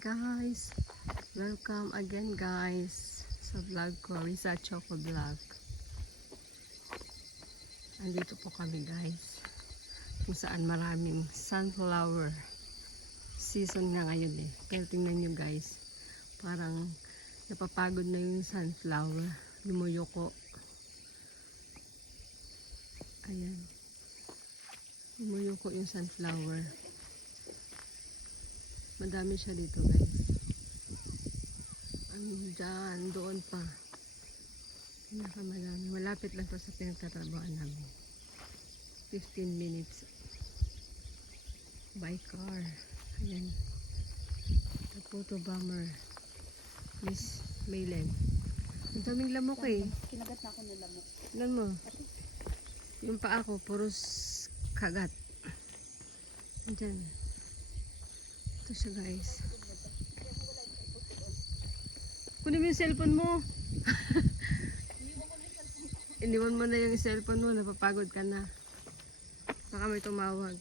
Guys, welcome again guys sa vlog ko, Risa Choco Vlog. Andito po kami guys, kung saan maraming sunflower season nga ngayon eh. Pero tingnan nyo guys, parang napapagod na yung sunflower, lumuyoko. Ayan, lumuyoko yung sunflower. Madami siya dito guys. Andyan, doon pa. Pinakamadami. Malapit lang to sa pinagtatrabahan namin. 15 minutes by car. Ayan. The photo bomber. Miss Maylen. Ang daming lamok eh. Kinagat na ako ng lamok. Ilan mo? Yung paa ko, puros kagat. Andyan. Ito siya guys. Kunin mo yung cellphone mo. Iniwan mo na yung cellphone mo. Napapagod ka na. Baka may tumawag.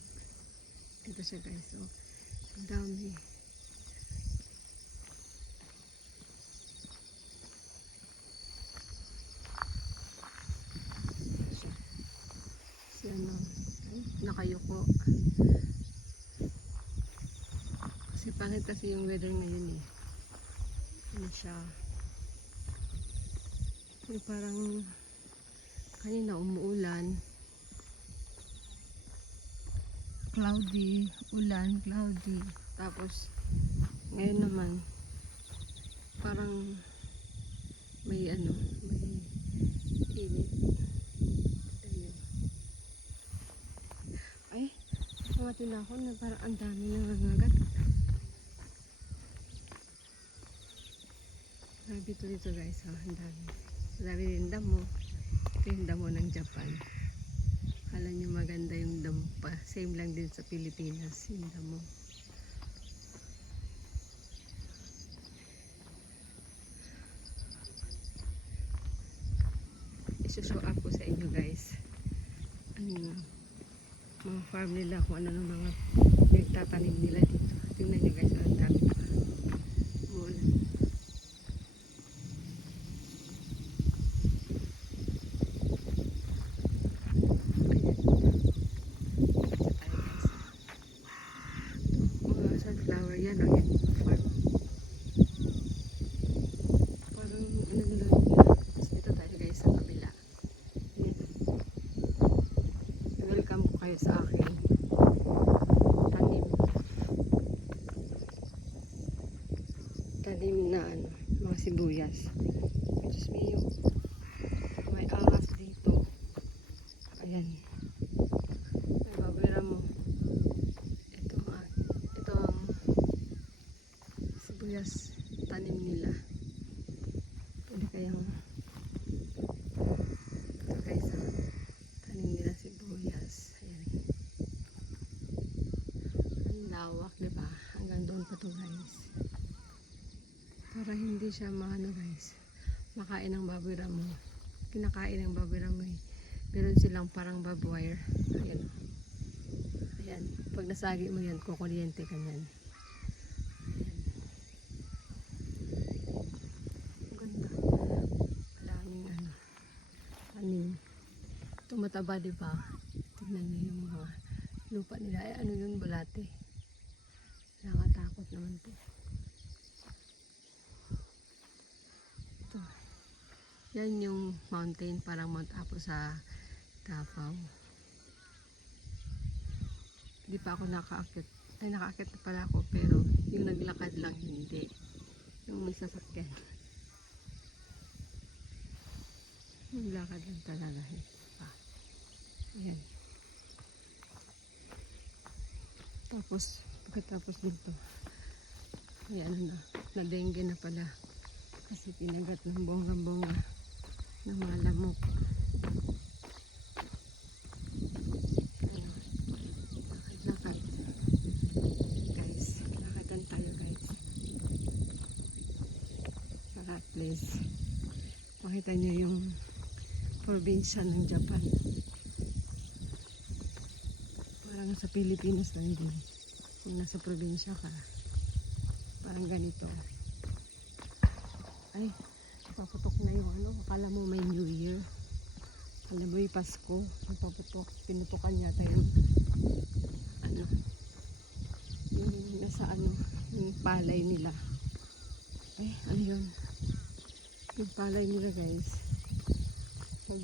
Ito siya guys. So, ang dami. Si ano, nakayuko. Kasi pangit kasi yung weather ngayon eh. Ano siya. Yung parang kanina umuulan. Cloudy. Ulan, cloudy. Tapos ngayon naman parang may ano, may init. Ayun. Ay, nakamatin ako na parang ang dami nangangagat. Grabe ito dito guys, ha? Ang dami. Grabe yung damo. Ito yung damo ng Japan. Kala nyo maganda yung damo pa. Same lang din sa Pilipinas yung damo. Isushow up ko sa inyo guys. Ano, mga farm nila, kung ano ng mga nagtatanim nila dito. Tingnan nyo guys, ang dami pa. Umuulan. Sunflower yan ang farm. Parang ano nila. Tapos dito tayo guys sa kabila. Yan. Welcome po kayo sa aking tanim. Tanim na ano, mga sibuyas. Diyos mio. May ahas dito. Ayan. May babera mo. Ito ang sibuyas tanim nila. Pwede kayang ito guys, tanim nila sibuyas. Ayan. Ang lawak, diba? Hanggang doon pa to guys. Para hindi siya maano guys, makain ng baboy ramo. Kinakain ng baboy ramo eh. Meron silang parang barbwire. Ayan. Ayan. Pag nasagi mo yan, kukuryente ka yan. Ganda. Maraming ano, tanim. Tumataba, diba? Tignan nyo yung mga lupa nila. Ay, ano yun, bulate. Nakakatakot naman po. Ito. Yan yung mountain, parang Mount Apo sa Davao. Hindi pa ako nakaakit. Ay, nakaakit na pala ako, pero yung naglakad lang hindi. Yung may sasakyan. Yung lakad lang talaga. Ayan. Tapos, pagkatapos dito, ay ano na dengue na pala. Kasi pinagat ng bongga-bongga ng mga lamok. Lakad-lakad. Guys, lakadan tayo guys. Para at least makita nyo yung probinsya ng Japan. Parang sa Pilipinas lang din. Kung nasa probinsya ka, Parang ganito. Ay, paputok na yung ano. Akala mo may New Year. Akala mo yung Pasko. Paputok. Pinutukan yata yung ano. Yung nasa ano. Yung palay nila. Ay, ano yun? Yung palay nila guys. Pag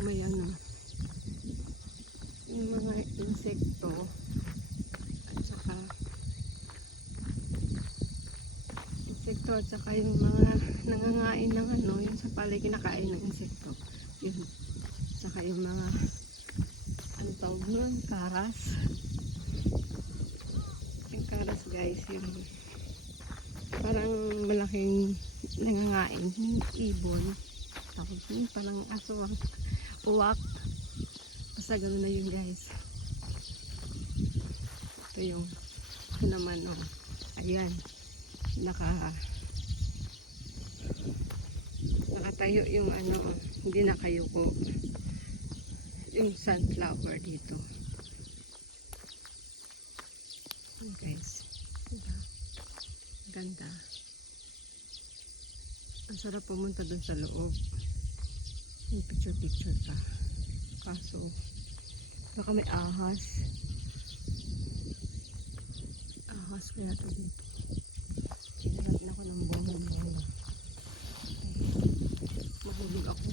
may ano. Yung mga insekto. At saka yung mga nangangain ng ano, yung sa palay kinakain ng insekto. Yun. Saka yung mga ano tawag nun? Karas. Yung karas guys, yung parang malaking nangangain. Yung ibon. Tapos yung parang aswang. Uwak. Basta gano'n na yun guys. Ito naman oh. Ayan. Nakatayo yung ano, hindi nakayuko yung sunflower dito. Okay guys, diba? Ganda. Ang sarap pumunta dun sa loob, yung picture pa, kaso baka may ahas kaya ito dito. Hinalat na ako ng buong mahulog ako.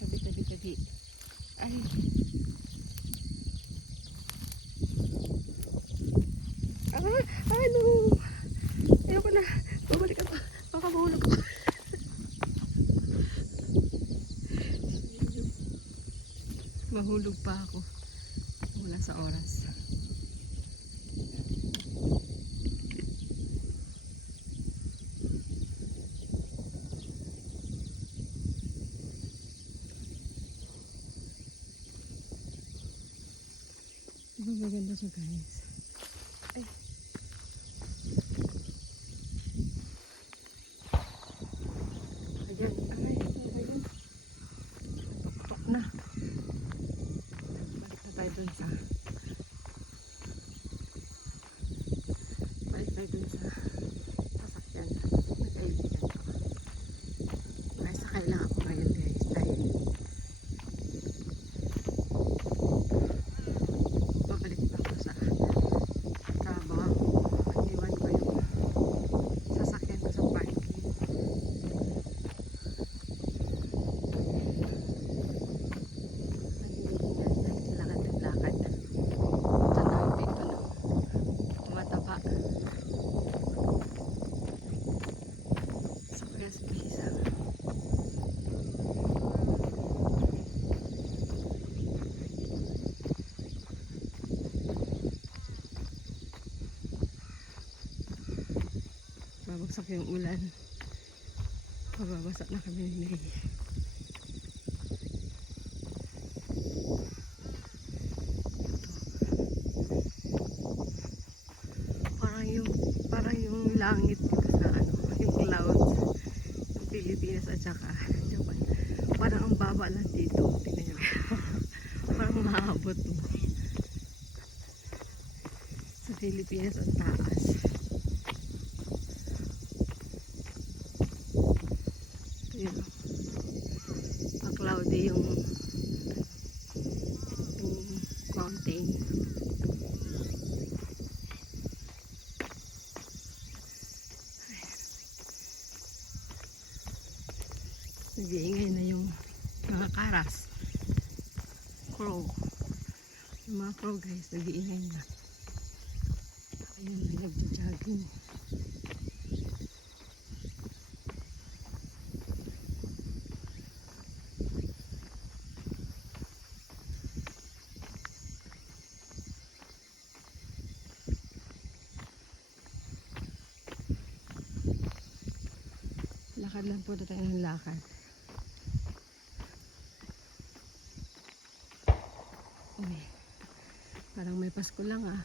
Kaya tabi. Ay, ano, ayoko na, bumalik ka pa, baka mahulog ako. Mahulog pa ako wala sa oras. Maganda siya guys. Ay. Ayan. Ayan. Tok na. Balik na tayo dun sa sasakyan. Nag-aibigan ko. May sakay lang ako ngayon guys. Dahil babalik pa ako sa trabaho. Iwan ko yung sasakyan ko sa parking. Lakad. Tanaw dito na. Tumataba. Sa gas bisa. Babagsak yung ulan. Pababasa na kami ni May. Parang yung langit dito sa ano, yung clouds ng Pilipinas at saka Japan. Parang ang baba lang dito. Tingnan nyo. Parang maabot mo. Sa Pilipinas ang taas. Yun. Pa-cloudy yung mountain. Nag-iingay na yung mga karas. Crow. Yung mga crow guys, nag-iingay na. Ayun, may nagja-jogging. Lakad lang po tayo ng lakad. Uy, parang may Pasko lang ah.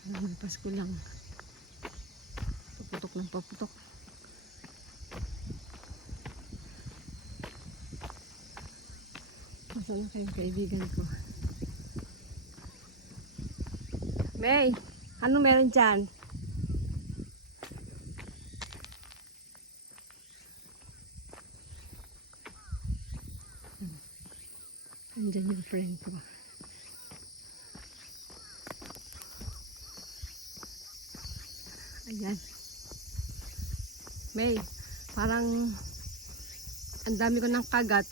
Parang may Pasko lang. Paputok ng paputok. Nasaan na kayong kaibigan ko? May, ano meron dyan? Andyan yung friend ko. Ayan. May, parang ang dami ko ng kagat.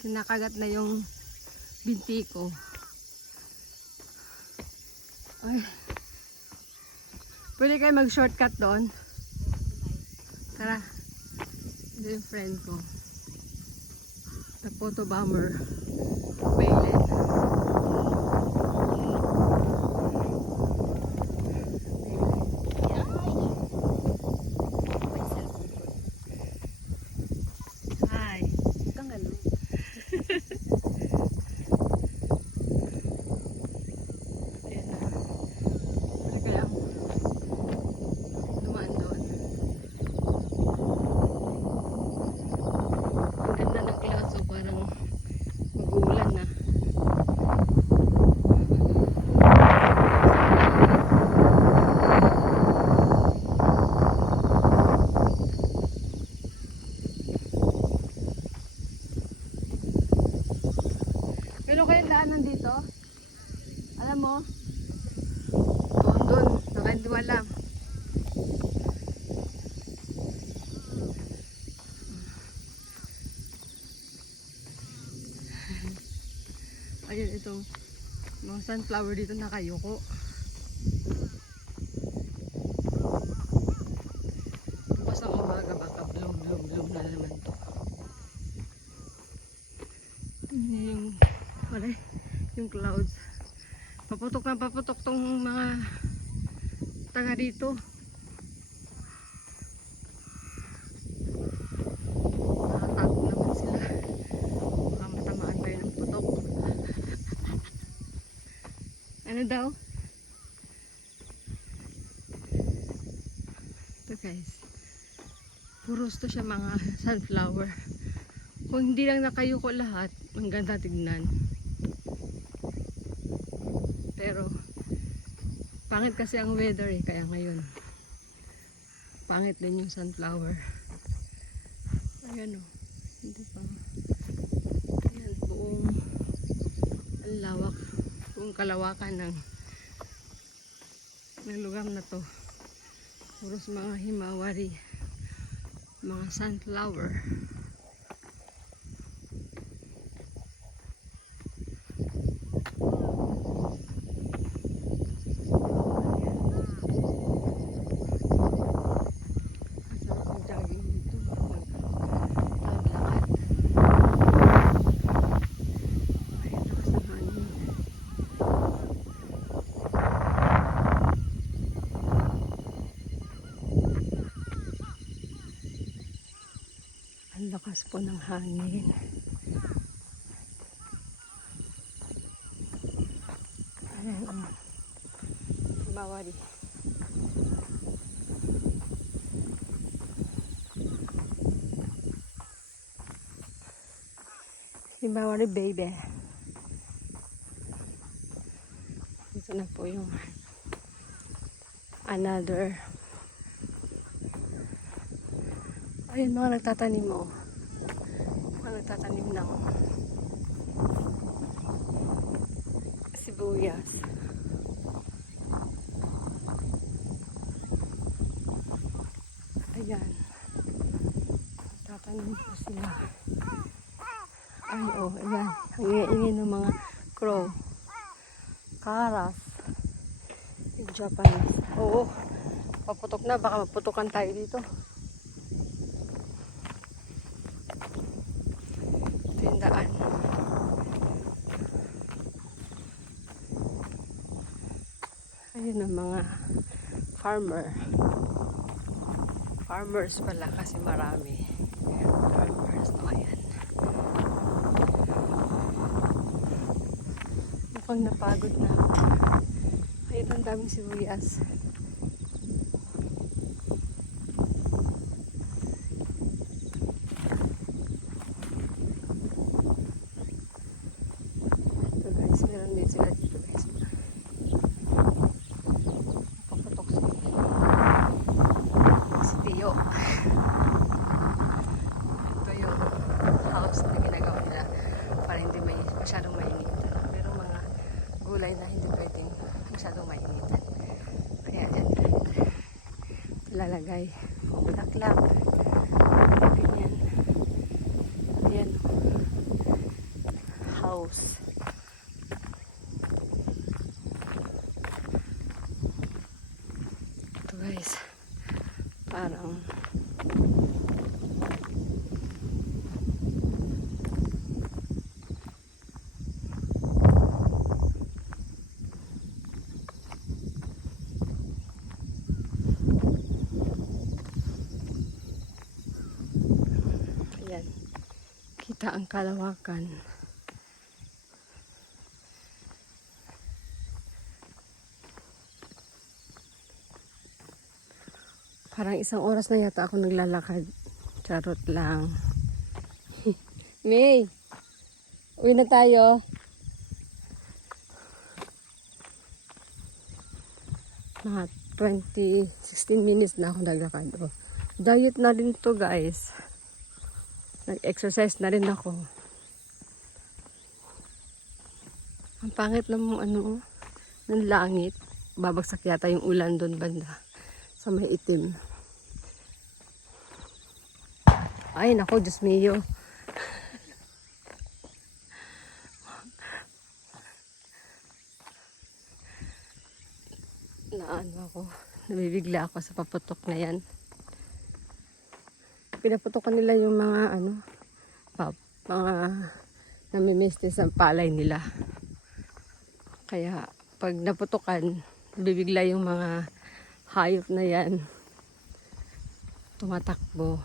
Sinakagat na yung binti ko. Ay. Pwede kayo mag-shortcut doon. Tara. Ito yung friend ko. The photo bomber. Waylon. Hi. Kang ano? Ayan na. Pwede kayang dumaan doon. Ang ganda ng clouds, so parang mag-uulan na. Pero kayong daanan dito? Alam mo? Doon. Baka hindi mo alam. Ayun, itong mga sunflower dito nakayuko. Bukas ang umaga, baka bloom na naman to. Yung, wala, yung clouds. Paputok tong mga taga dito. Nakatakot naman sila. Baka matamaan tayo ng putok. Ano daw? Ito guys. Puros to siya mga sunflower. Kung hindi lang nakayuko lahat, ang ganda tignan. Pero pangit kasi ang weather eh, kaya ngayon pangit din yung sunflower. Ayan o, hindi pa. Ayan, buong ang lawak, buong kalawakan ng lugar na to. Puros mga himawari, mga sunflower. Ang lakas po ng hangin. Ayan ang himawari. Himawari baby. Ito na po yung another. Ayun, mga nagtatanim mo. Mga nagtatanim ng sibuyas. Ayan. Tatanim po sila. Ay, oh, ayan. Ang ingay ng mga crow. Karas. Yung Japanese. Oo. Paputok na. Baka maputukan tayo dito. Daan. Ayun ang mga farmers pala kasi marami farmers. O ayan, mukhang napagod na. Ayun, ang daming sibuyas. Ito yung house na ginagawa nila para hindi masyadong mainitan. Pero mga gulay na hindi pwedeng masyadong mainitan. Kaya dyan lalagay kung bulaklak. Ganyan. Yan. House. Ito guys. Parang ayan. Kita ang kalawakan. Parang isang oras na yata ako naglalakad. Charot lang. May! Uwi na tayo. Mga 16 minutes na ako naglakad. Oh. Diet na rin to guys. Nag-exercise na rin ako. Ang pangit ng ng langit. Babagsak yata yung ulan doon banda. Sa may itim. Ay, nako, Diyos mio. Naano ako. Nabibigla ako sa paputok na yan. Pinaputokan nila yung mga mga namimestes ang palay nila. Kaya pag naputokan, nabibigla yung mga hayop na yan. Tumatakbo.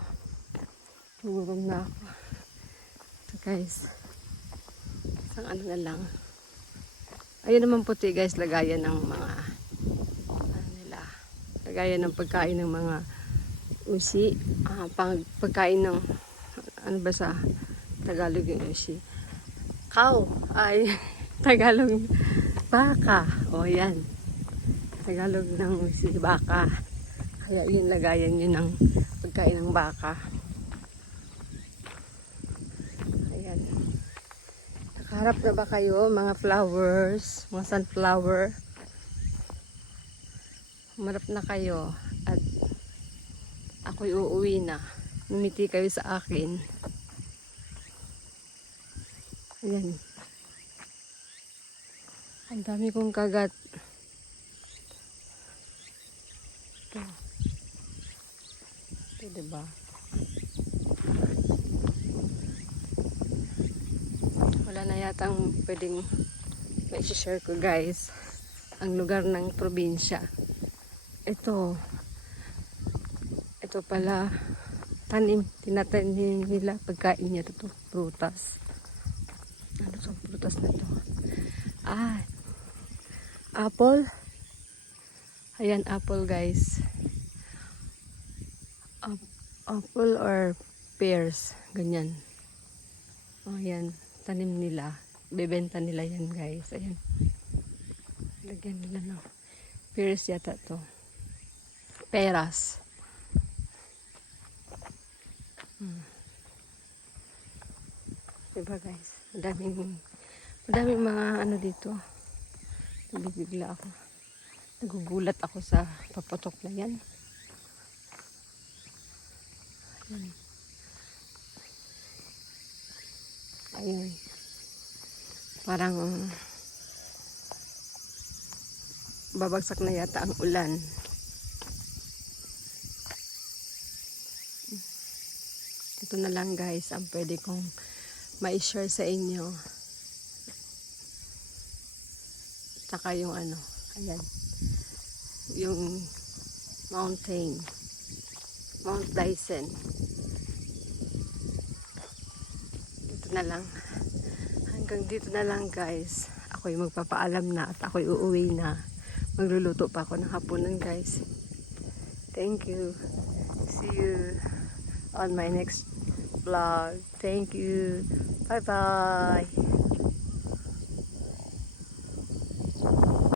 Gugutom na ako. So guys, isang ano na lang. Ayun naman puti guys, lagayan ng mga lagayan ng pagkain ng mga usi. Pagkain ng ano ba sa Tagalog yung usi? Cow. Ay, Tagalog baka. O yan. Tagalog ng usi, baka. Kaya yun lagayan yun ng pagkain ng baka. Ayan. Nakaharap na ba kayo mga flowers, mga sunflower? Humarap na kayo at ako'y uuwi na. Ngumiti kayo sa akin. Ayan. Ang dami kong kagat. Ito. Ito diba? Wala na yatang pwedeng ma-share ko guys. Ang lugar ng probinsya. Ito pala tanim, tinatanim nila pagkain niya ito, prutas. Ano sa prutas na ito? Apple. Ayan, apple guys. Apple or pears, ganyan. Ayan, tanim nila. Bebenta nila yan guys. Ayan. Lagyan nila no. Pears yata to. Peras. Diba guys? Madaming mga ano dito. Nabibigla ako. Nagugulat ako sa papatok na yan. Ayan. Ayan. Parang babagsak na yata ang ulan. Ito na lang guys ang pwede kong ma-share sa inyo. Tsaka yung ayan. Yung mountain. Mount Dyson. Dito na lang. Hanggang dito na lang guys. Ako'y magpapaalam na at ako'y uuwi na. Magluluto pa ako ng hapunan guys. Thank you. See you on my next vlog. Thank you. Bye bye.